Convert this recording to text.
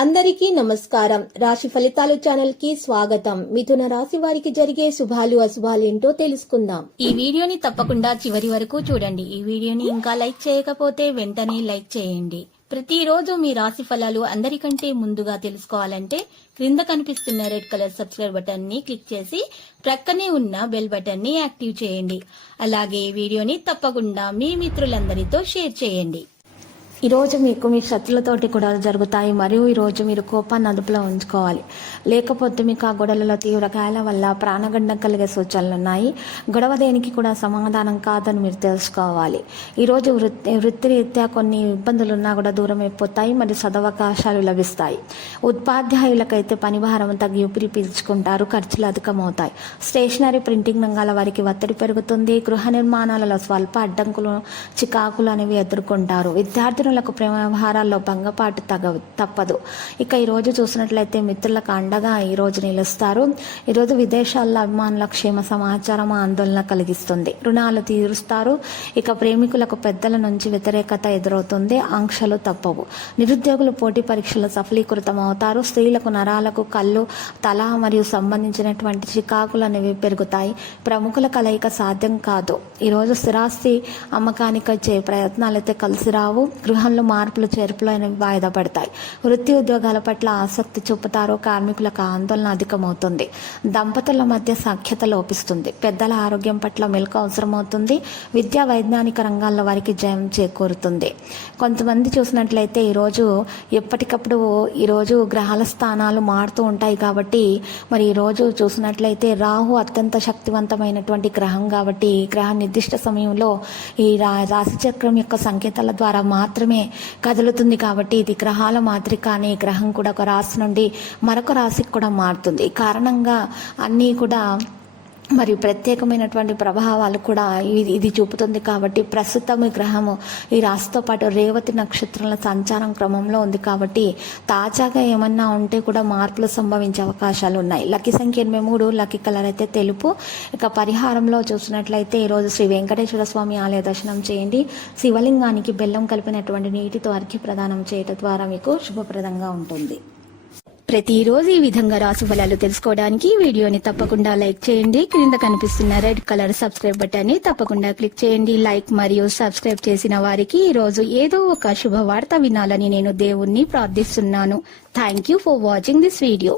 అందరికీ నమస్కారం. రాశి ఫలితాలు ఛానల్ కి స్వాగతం. మిథున రాశి వారికి జరిగే శుభాలు అశుభాలు ఏంటో తెలుసుకుందాం. ఈ వీడియోని తప్పకుండా చివరి వరకు చూడండి. ఈ వీడియోని ఇంకా లైక్ చేయకపోతే వెంటనే లైక్ చేయండి. ప్రతిరోజు మీ రాశి ఫలాలు అందరికంటే ముందుగా తెలుసుకోవాలంటే క్రింద కనిపిస్తున్న రెడ్ కలర్ సబ్స్క్రైబ్ బటన్ ని క్లిక్ చేసి ప్రక్కనే ఉన్న బెల్ బటన్ ని యాక్టివ్ చేయండి. అలాగే ఈ వీడియోని తప్పకుండా మీ మిత్రులందరితో షేర్ చేయండి. ఈరోజు మీకు మీ శత్రులతోటి గొడవలు జరుగుతాయి మరియు ఈరోజు మీరు కోపాన్ని అదుపులో ఉంచుకోవాలి. లేకపోతే మీకు ఆ గొడవలలో తీవ్ర గాయాల వల్ల ప్రాణగండం కలిగే సూచనలు ఉన్నాయి. గొడవ దేనికి కూడా సమాధానం కాదని మీరు తెలుసుకోవాలి. ఈరోజు వృత్తిరీత్యా కొన్ని ఇబ్బందులు ఉన్నా కూడా దూరం అయిపోతాయి మరియు సదవకాశాలు లభిస్తాయి. ఉపాధ్యాయులకైతే పని భారం తగ్గి ఊపిరి పీల్చుకుంటారు, ఖర్చులు అధికమవుతాయి. స్టేషనరీ ప్రింటింగ్ రంగాల వారికి ఒత్తిడి పెరుగుతుంది. గృహ నిర్మాణాలలో స్వల్ప అడ్డంకులు చికాకులు అనేవి ఎదుర్కొంటారు. విద్యార్థులకు ప్రేమ వ్యవహారాల్లో భంగపాటు తప్పదు. ఇక ఈరోజు చూసినట్లయితే మిత్రులకు అండగా ఈరోజు నిలుస్తారు. ఈరోజు విదేశాల్లో అభిమానుల క్షేమ సమాచారం ఆందోళన కలిగిస్తుంది. రుణాలు తీరుస్తారు. ఇక ప్రేమికులకు పెద్దల నుంచి వ్యతిరేకత ఎదురవుతుంది. ఆంక్షలు తప్పవు. నిరుద్యోగులు పోటీ పరీక్షలు సఫలీకృతం అవుతారు. స్త్రీలకు నరాలకు కళ్ళు తల మరియు సంబంధించినటువంటి చికాకులు అనేవి పెరుగుతాయి. ప్రముఖుల కలయిక సాధ్యం కాదు. ఈరోజు స్థిరాస్తి అమ్మకానికి వచ్చే ప్రయత్నాలు అయితే కలిసి రావు. గృహంలో మార్పులు చేర్పులు అనేవి వాయిదా పడతాయి. వృత్తి ఉద్యోగాల పట్ల ఆసక్తి చూపుతారు. కార్మికులకు ఆందోళన అధికమవుతుంది. దంపతుల మధ్య సఖ్యత లోపిస్తుంది. పెద్దల ఆరోగ్యం పట్ల మెలకు అవసరమవుతుంది. విద్యా వైజ్ఞానిక రంగాల్లో వారికి జయం చేకూరుతుంది. కొంతమంది చూసినట్లయితే ఈరోజు ఎప్పటికప్పుడు ఈరోజు గ్రహాల స్థానాలు మారుతూ ఉంటాయి కాబట్టి మరి ఈరోజు చూసినట్లయితే రాహు అత్యంత శక్తివంతమైనటువంటి గ్రహం కాబట్టి గ్రహ నిర్దిష్ట సమయంలో ఈ రాశిచక్రం యొక్క సంకేతాల ద్వారా మాత్రమే కదులుతుంది కాబట్టి ఇది గ్రహాల మాదిరి కానీ గ్రహం కూడా ఒక రాశి నుండి మరొక రాశికి కూడా మారుతుంది. ఈ కారణంగా అన్నీ కూడా మరియు ప్రత్యేకమైనటువంటి ప్రభావాలు కూడా ఇది చూపుతుంది. కాబట్టి ప్రస్తుతం ఈ గ్రహము ఈ రాశితో పాటు రేవతి నక్షత్రాల సంచారం క్రమంలో ఉంది కాబట్టి తాజాగా ఏమన్నా ఉంటే కూడా మార్పులు సంభవించే అవకాశాలు ఉన్నాయి. లక్కీ సంఖ్య 83, లక్కీ కలర్ అయితే తెలుపు. ఇక పరిహారంలో చూసినట్లయితే ఈరోజు శ్రీ వెంకటేశ్వర స్వామి ఆలయ దర్శనం చేయండి. శివలింగానికి బెల్లం కలిపినటువంటి నీటితో అర్ఘ్య ప్రదానం చేయడం ద్వారా మీకు శుభప్రదంగా ఉంటుంది. ప్రతిరోజు ఈ విధంగా రాశి ఫలాలు తెలుసుకోవడానికి వీడియోని తప్పకుండా లైక్ చేయండి. క్రింద కనిపిస్తున్న రెడ్ కలర్ సబ్స్క్రైబ్ బటన్ ని తప్పకుండా క్లిక్ చేయండి. లైక్ మరియు సబ్స్క్రైబ్ చేసిన వారికి ఈ రోజు ఏదో ఒక శుభవార్త వినాలని నేను దేవుణ్ణి ప్రార్థిస్తున్నాను. Thank you for watching this video.